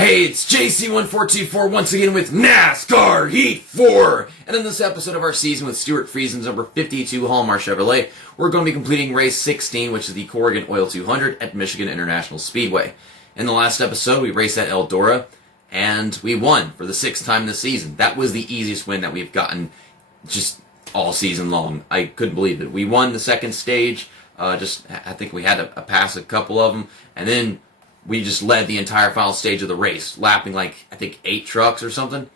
Hey, it's JC1424 once again with NASCAR Heat 4! And in this episode of our season with Stewart Friesen's number 52 Hallmark Chevrolet, we're going to be completing race 16, which is the Corrigan Oil 200 at Michigan International Speedway. In the last episode, we raced at Eldora, and we won for the 6th time this season. That was the easiest win that we've gotten just all season long. I couldn't believe it. We won the second stage, I think we had to pass a couple of them, and then we just led the entire final stage of the race, lapping like, I think, 8 trucks or something.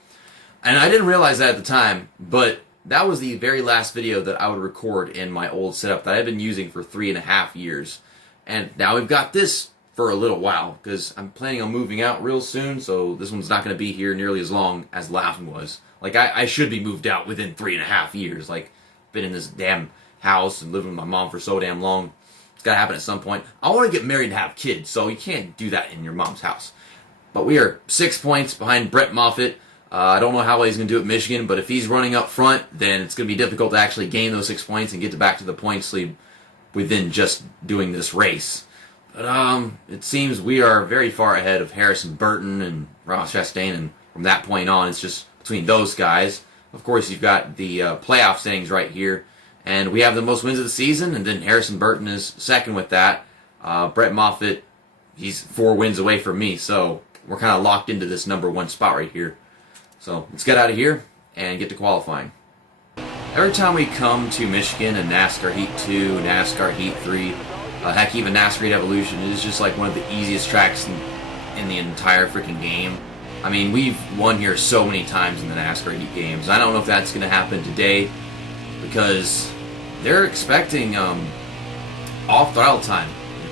And I didn't realize that at the time, but that was the very last video that I would record in my old setup that I've been using for 3.5 years. And now we've got this for a little while, because I'm planning on moving out real soon, so this one's not going to be here nearly as long as the last one was. Like, I should be moved out within 3.5 years. Like, been in this damn house and living with my mom for so damn long. It's got to happen at some point. I want to get married and have kids, so you can't do that in your mom's house. But we are 6 points behind Brett Moffitt. I don't know how well he's going to do at Michigan, but if he's running up front, then it's going to be difficult to actually gain those 6 points and get back to the points lead within just doing this race. But it seems we are very far ahead of Harrison Burton and Ross Chastain, and from that point on, it's just between those guys. Of course, you've got the playoff standings right here. And we have the most wins of the season, and then Harrison Burton is second with that. Brett Moffitt, he's 4 wins away from me, so we're kind of locked into this number 1 spot right here. So let's get out of here and get to qualifying. Every time we come to Michigan and NASCAR Heat 2, NASCAR Heat 3, heck, even NASCAR Heat Evolution, it is just like one of the easiest tracks in the entire freaking game. I mean, we've won here so many times in the NASCAR Heat games. I don't know if that's going to happen today, because they're expecting off-throttle time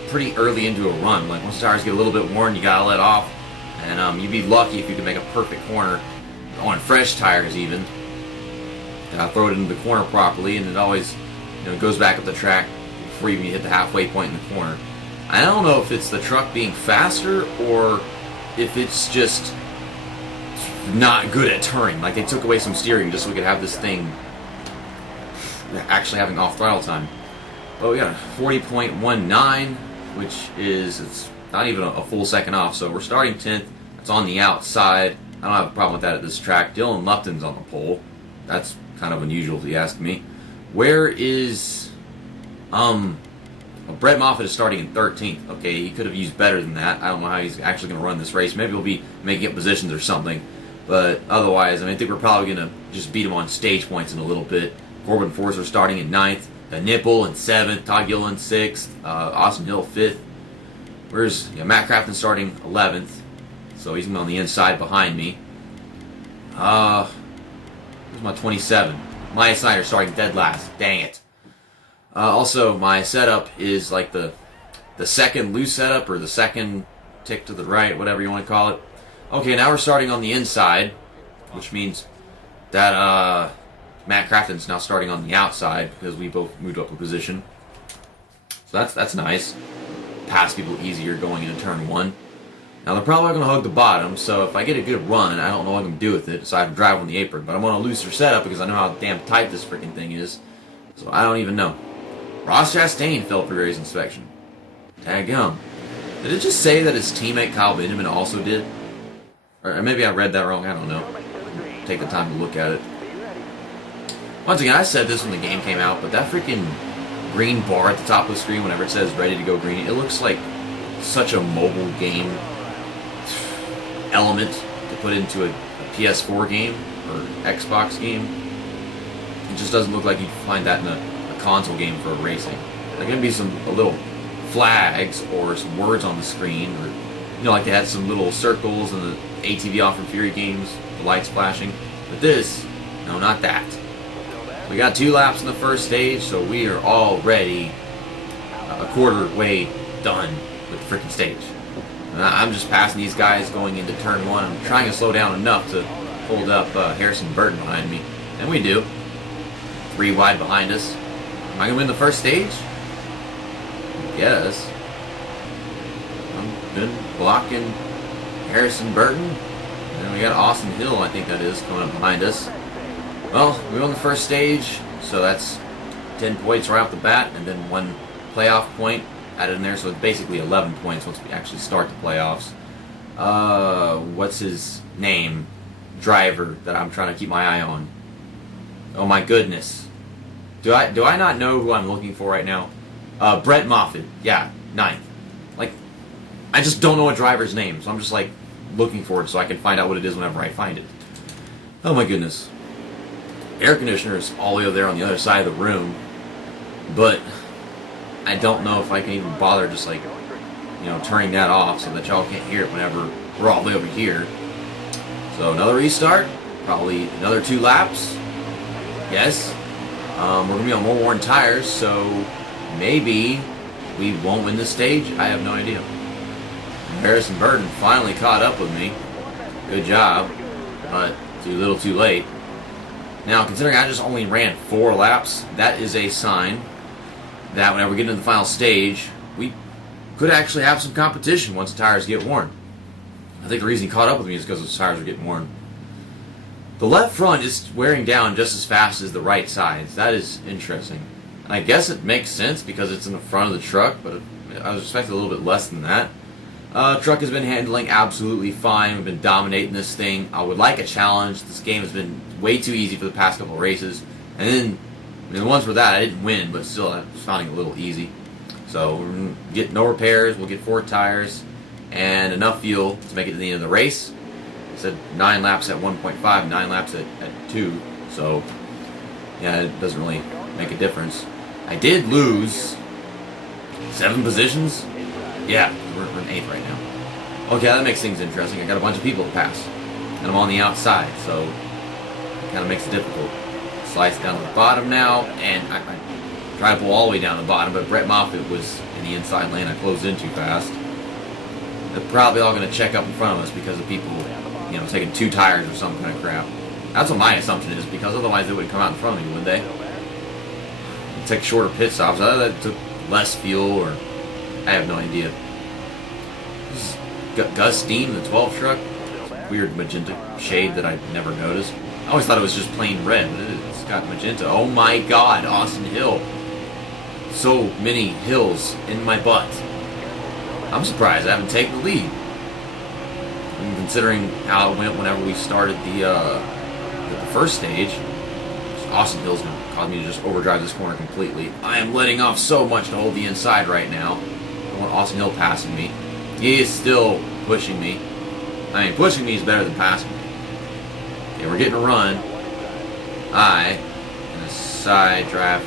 pretty early into a run. Like, once the tires get a little bit worn, you gotta let off, and you'd be lucky if you could make a perfect corner on fresh tires even. Throw it into the corner properly, and it always, goes back up the track before you even hit the halfway point in the corner. I don't know if it's the truck being faster or if it's just not good at turning. Like, they took away some steering just so we could have this thing actually having off-throttle time. But we got a 40.19, which is, it's not even a full second off, so we're starting 10th. It's on the outside. I don't have a problem with that at this track. Dylan Lupton's on the pole. That's kind of unusual if you ask me. Where is, Brett Moffitt is starting in 13th. Okay, he could have used better than that. I don't know how he's actually going to run this race. Maybe he'll be making up positions or something. But otherwise, I think we're probably going to just beat him on stage points in a little bit. Corbin Forster starting in 9th, the Nipple in 7th, Todd Gilliland 6th, Austin Hill 5th. Where's Matt Crafton starting 11th, so he's on the inside behind me. Where's my 27? Maya Snyder starting dead last. Dang it. Also, my setup is like the second loose setup, or the second tick to the right, whatever you want to call it. Okay, now we're starting on the inside, which means that Matt Crafton's now starting on the outside because we both moved up a position. So that's nice. Pass people easier going into turn 1. Now they're probably going to hug the bottom, so if I get a good run, I don't know what I'm going to do with it, so I have to drive on the apron. But I'm on a looser setup because I know how damn tight this freaking thing is. So I don't even know. Ross Chastain failed for race inspection. Daggum. Did it just say that his teammate Kyle Benjamin also did? Or maybe I read that wrong, I don't know. Take the time to look at it. Once again, I said this when the game came out, but that freaking green bar at the top of the screen whenever it says ready to go green, it looks like such a mobile game element to put into a PS4 game or Xbox game. It just doesn't look like you'd find that in a console game for racing. There's going to be a little flags or some words on the screen, or like they had some little circles in the ATV Off and Fury games, the lights flashing. But this, no, not that. We got 2 laps in the first stage, so we are already a quarter way done with the freaking stage. And I'm just passing these guys going into turn 1. I'm trying to slow down enough to hold up Harrison Burton behind me. And we do. 3 wide behind us. Am I going to win the first stage? Yes. I've been blocking Harrison Burton. And then we got Austin Hill, I think that is, coming up behind us. Well, we won the first stage, so that's 10 points right off the bat, and then 1 playoff point added in there, so it's basically 11 points once we actually start the playoffs. what's his name? Driver that I'm trying to keep my eye on. Oh my goodness. Do I not know who I'm looking for right now? Brett Moffitt. Yeah, 9th. Like, I just don't know a driver's name, so I'm just like looking for it so I can find out what it is whenever I find it. Oh my goodness. Air conditioner is all the way over there on the other side of the room, but I don't know if I can even bother just like, turning that off so that y'all can't hear it whenever we're all the way over here. So another restart, probably another 2 laps. Yes. We're going to be on more worn tires, so maybe we won't win this stage. I have no idea. Harrison Burton finally caught up with me. Good job, but too little too late. Now, considering I just only ran 4 laps, that is a sign that whenever we get into the final stage, we could actually have some competition once the tires get worn. I think the reason he caught up with me is because the tires are getting worn. The left front is wearing down just as fast as the right sides. That is interesting. And I guess it makes sense because it's in the front of the truck, but I was expecting a little bit less than that. Truck has been handling absolutely fine. We've been dominating this thing. I would like a challenge. This game has been way too easy for the past couple of races. And then, the ones for that, I didn't win, but still, I was finding it a little easy. So, we're going to get no repairs. We'll get 4 tires and enough fuel to make it to the end of the race. I said 9 laps at 1.5, 9 laps at 2. So, yeah, it doesn't really make a difference. I did lose 7 positions. Yeah, we're in 8th right now. Okay, that makes things interesting. I got a bunch of people to pass, and I'm on the outside, so it kind of makes it difficult. Slice down to the bottom now, and I try to pull all the way down to the bottom, but Brett Moffitt was in the inside lane. I closed in too fast. They're probably all going to check up in front of us because of people, taking 2 tires or some kind of crap. That's what my assumption is, because otherwise they wouldn't come out in front of me, would they? Take shorter pit stops. That took less fuel, or I have no idea. This is Gus Dean, the 12 truck. Weird magenta shade that I never noticed. I always thought it was just plain red, but it's got magenta. Oh my god, Austin Hill. So many hills in my butt. I'm surprised I haven't taken the lead. And considering how it went whenever we started the first stage, Austin Hill's going to cause me to just overdrive this corner completely. I am letting off so much to hold the inside right now. I want Austin Hill passing me. He is still pushing me. I mean, pushing me is better than passing me. Okay, we're getting a run. In a side draft,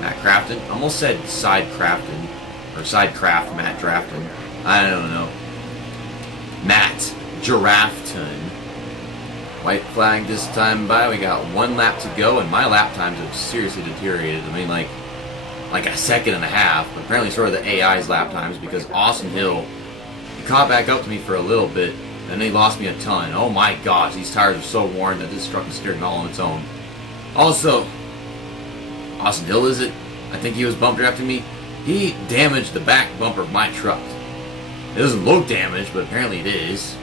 Matt Crafton. Almost said side Crafton. Or side craft Matt Drafton. I don't know. Matt Giraffton. White flag this time by. We got 1 lap to go, and my lap times have seriously deteriorated. I mean, like a second and a half. But apparently, sort of the AI's lap times, because Austin Hill, he caught back up to me for a little bit, and they lost me a ton. Oh my gosh, these tires are so worn that this truck is steering all on its own. Also, Austin Hill, is it? I think he was bump drafting me. He damaged the back bumper of my truck. It doesn't look damaged, but apparently it is.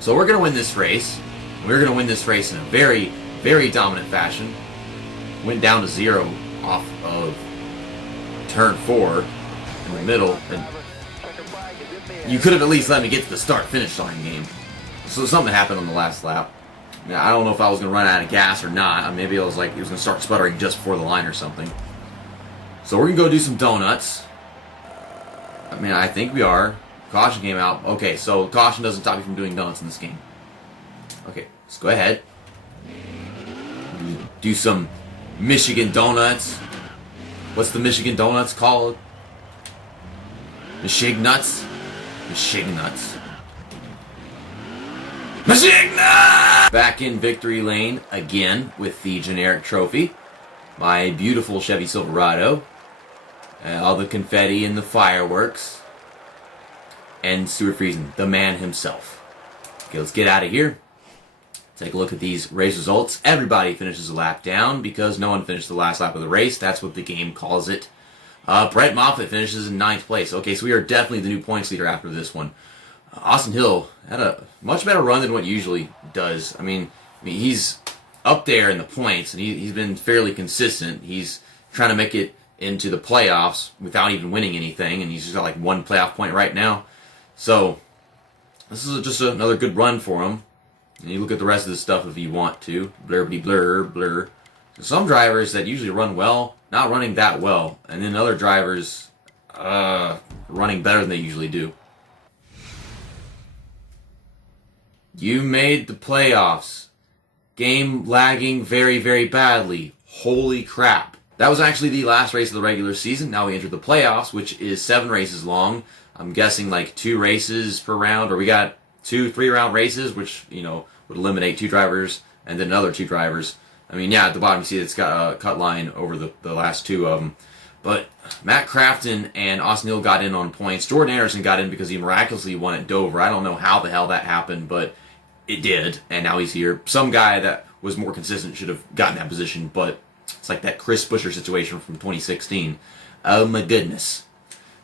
So we're going to win this race. We're going to win this race in a very, very dominant fashion. Went down to 0 off of turn 4 in the middle. And you could have at least let me get to the start-finish line game. So something happened on the last lap. Now, I don't know if I was going to run out of gas or not. Maybe I was like, it was going to start sputtering just before the line or something. So we're going to go do some donuts. I think we are. Caution came out. Okay, so caution doesn't stop you from doing donuts in this game. Okay, let's go ahead. Do some Michigan donuts. What's the Michigan donuts called? Michigan nuts? Michigan nuts. Michigan nuts! Back in victory lane again with the generic trophy. My beautiful Chevy Silverado. All the confetti and the fireworks. And Stewart Friesen, the man himself. Okay, let's get out of here. Take a look at these race results. Everybody finishes a lap down because no one finished the last lap of the race. That's what the game calls it. Brett Moffitt finishes in 9th place. Okay, so we are definitely the new points leader after this one. Austin Hill had a much better run than what he usually does. I mean, he's up there in the points, and he's been fairly consistent. He's trying to make it into the playoffs without even winning anything, and he's just got like 1 playoff point right now. So, this is just another good run for him. And you look at the rest of the stuff if you want to. Blurby blur, blur. So some drivers that usually run well, not running that well. And then other drivers running better than they usually do. You made the playoffs. Game lagging very, very badly. Holy crap. That was actually the last race of the regular season. Now we enter the playoffs, which is 7 races long. I'm guessing like 2 races per round, or we got 2 3-round races, which, would eliminate 2 drivers and then another 2 drivers. I mean, yeah, at the bottom you see it's got a cut line over the last 2 of them. But Matt Crafton and Austin Hill got in on points. Jordan Anderson got in because he miraculously won at Dover. I don't know how the hell that happened, but it did, and now he's here. Some guy that was more consistent should have gotten that position, but it's like that Chris Buescher situation from 2016. Oh my goodness.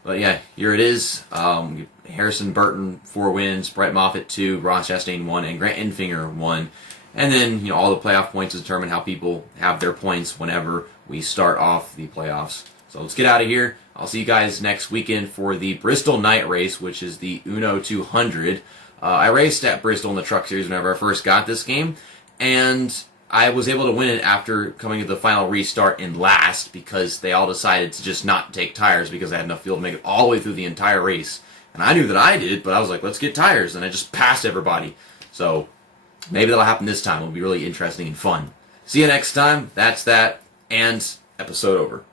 But yeah, here it is. Harrison Burton 4 wins, Brett Moffitt 2, Ross Chastain 1, and Grant Enfinger 1. And then, all the playoff points determine how people have their points whenever we start off the playoffs. So let's get out of here. I'll see you guys next weekend for the Bristol Night Race, which is the Uno 200. I raced at Bristol in the Truck Series whenever I first got this game, and I was able to win it after coming to the final restart in last because they all decided to just not take tires because I had enough fuel to make it all the way through the entire race. And I knew that I did, but I was like, let's get tires, and I just passed everybody. So maybe that'll happen this time. It'll be really interesting and fun. See you next time. That's that, and episode over.